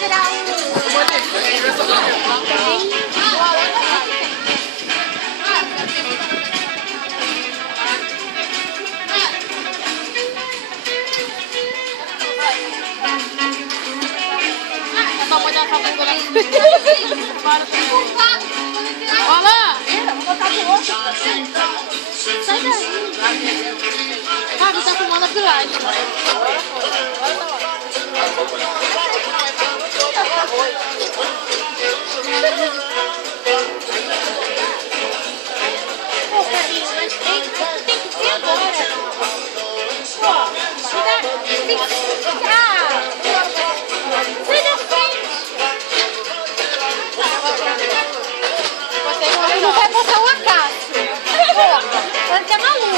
tirar Olha lá! vou botar pro outro. Sai daí. Ah, você tá filmando a pilagem. Pô, Carlinhos, mas tem que ser agora. Pô, tem que ficar. Sai da frente. Ele não vai botar uma casa. Pô, você é maluco.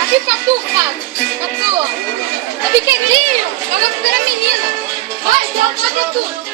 Aqui pra tu, cara. Pra tu. É pequenininho. Joga a primeira menina. Vai, joga tu.